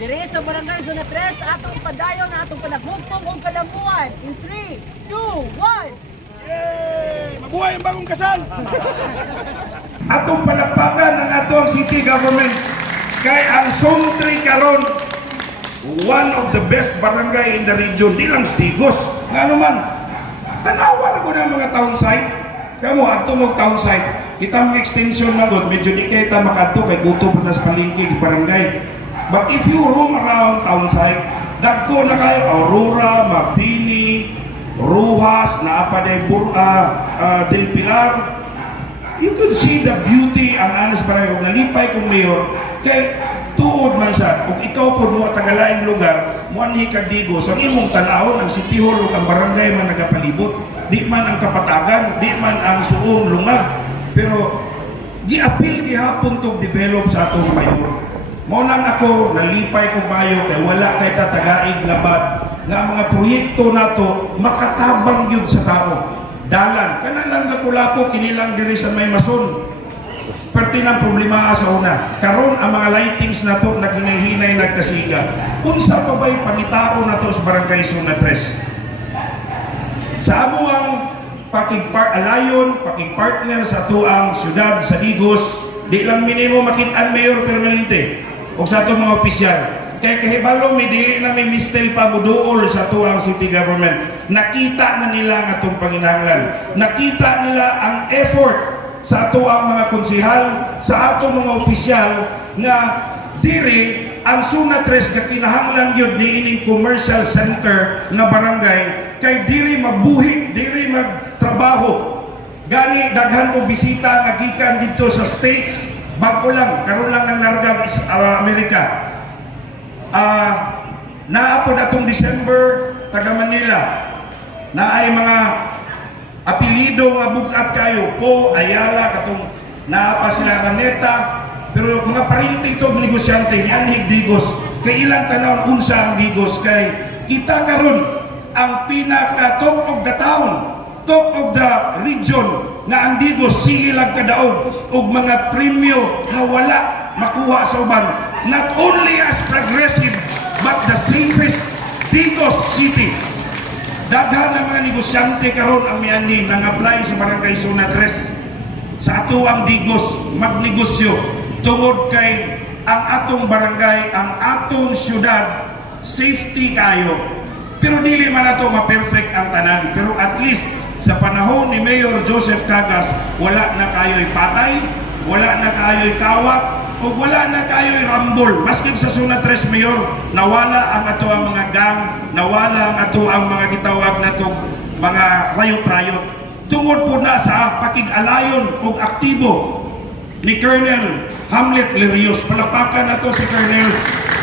Diri sa Barangay Zona 3, atong ipadayon na atong panaghugpong og kalamuan. In 3, 2, 1. Yay! Mabuhay ang bagong kasal! Atong palakpakan ng atong city government kay ang Suntri karon one of the best barangay in the region, di lang Stigos. Nga naman, tanawa ko ng mga town site. Kamu, ato mo town site. Kita mga extension na god, medyo di kita makato kay guto pa nas palingkig barangay. But if you roam around town site, dagko na kayo Aurora, Mapini, Ruhas, Naapaday, Del Pilar. You could see the beauty ang Anas Barangay. Kung nalipay kong mayor, kay tuod man sa, kung ikaw po mo tagalaing lugar, muanhi ka Digos, ang imong tanaw ng City Hall o ang barangay man nagapalibot, di man ang kapatagan, di man ang suong lungag, pero gi-appeal gihapon to develop sa atong mayor. Mao lang ako nalipay ko mayo kay wala kay tatagaig labat nga mga proyekto nato makatabang yun sa tao. Dalan kana lang lapu-lapu kinilang diri sa may mason. Parte ng problema sa una. Karon ang mga lightings nato na kinahinay nagkasiga. Unsa pa ba'y pangitao nato sa Barangay Zona 3? Sa amo ang alayon, pakigpartner sa tuang syudad sa Digos, di lang minimo makit-an mayor permanente o sa itong mga opisyal. Kaya kahibalo mi di na may mistel pa buduol sa tuang city government. Nakita na nila ang atong panginahanglan. Nakita nila ang effort sa tuang mga konsihal, sa atong mga opisyal nga diri ang Zona 3 nga kinahanglan yun ni ining commercial center nga barangay kay diri magbuhi, diri magtrabaho. Gani daghan mo bisita nga gikan dito sa States. Bago lang, karon lang ng largang Amerika. Naapod atong December, taga Manila. Na ay mga apelido nga bugat kayo, Po, Ayala, katong naapa sila Raneta, pero mga parinti ito negosyante ni Anhig Digos. Kay ilang tanaw unsa ang Digos kay kita karon ang pinaka top of the town, top of the region nga ang Digos sige lang kadaog og mga premyo nga wala makuha sa uban. Not only as progressive but the safest Digos City. Daghan ng mga negosyante karon ang miani nang apply sa Barangay Zona 3 sa ato ang Digos magnegosyo tungod kay ang atong barangay, ang atong syudad safety kayo. Pero dili man ato ma-perfect ang tanan, pero at least sa panahon ni Mayor Joseph Cagas, wala na kayo'y patay, wala na kayo'y kawat, o wala na kayo'y rambol. Maski sa Zona 3, Mayor, nawala ang ato ang mga gang, nawala ang ato ang mga gitawag na itong mga rayot-rayot. Tungod po na sa pakig-alayon o aktibo ni Colonel Hamlet Lerios. Palapakan na to si Colonel.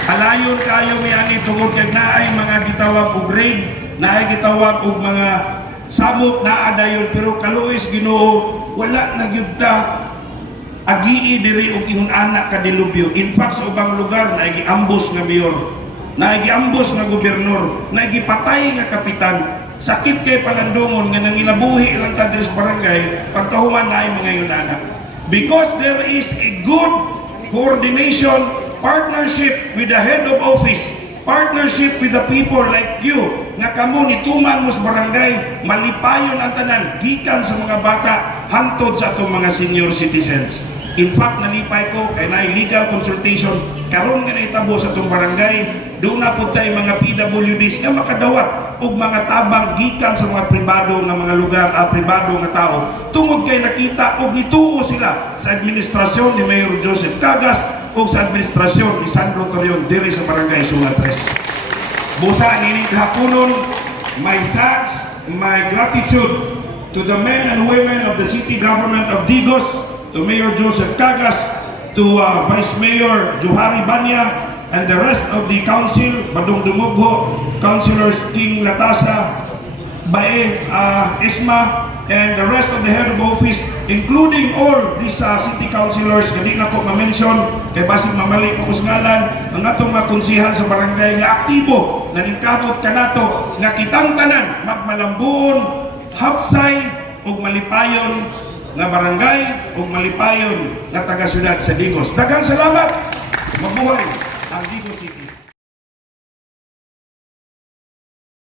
Alayon kayo may tungod kay naay mga gitawag o grade, naay gitawag o mga sabot na adayon, pero kaluis Ginoo wala nagyugta agii diri og ingon anak ka dilubyo. In fact sa ubang lugar naigiambos nga mayor, naigiambos nga gobernador, naigipatay nga kapitan. Sakit kay palandungon nga nangilabuhi lang ta diri sa barangay pagkahuman na ay mga yun anak, because there is a good coordination, partnership with the head of office, partnership with the people like you nga kamo nituman mo sa barangay, malipayon ang tanan gikan sa mga bata hangtod sa atong mga senior citizens. In fact, nalipay ko kay na legal consultation karon nga naitabo sa atong barangay. Doon na po tayo mga PWDs nga makadawat og mga tabang gikan sa mga pribado nga mga lugar, pribado nga tao, tungod kay nakita og nituo sila sa administrasyon ni Mayor Joseph Cagas o sa administrasyon ni Sandro Torion diri sa Barangay Zona 3. Busa nining kahaponon, my thanks, my gratitude to the men and women of the city government of Digos, to Mayor Joseph Cagas, to Vice Mayor Johari Banya, and the rest of the council, Badong Dumugho, Councilors King Latasa, Bae, Isma, and the rest of the head of office, including all these city councilors, hindi na ko ma-mention, kay basig mamali ko kusngalan, ang atong mga konsihan sa barangay nga aktibo, naningkamot ka nato, nga kitang tanan, magmalambon, hapsay, ug malipayon, nga barangay, ug malipayon, nga taga-syudad sa Digos. Daghang salamat! Mabuhay!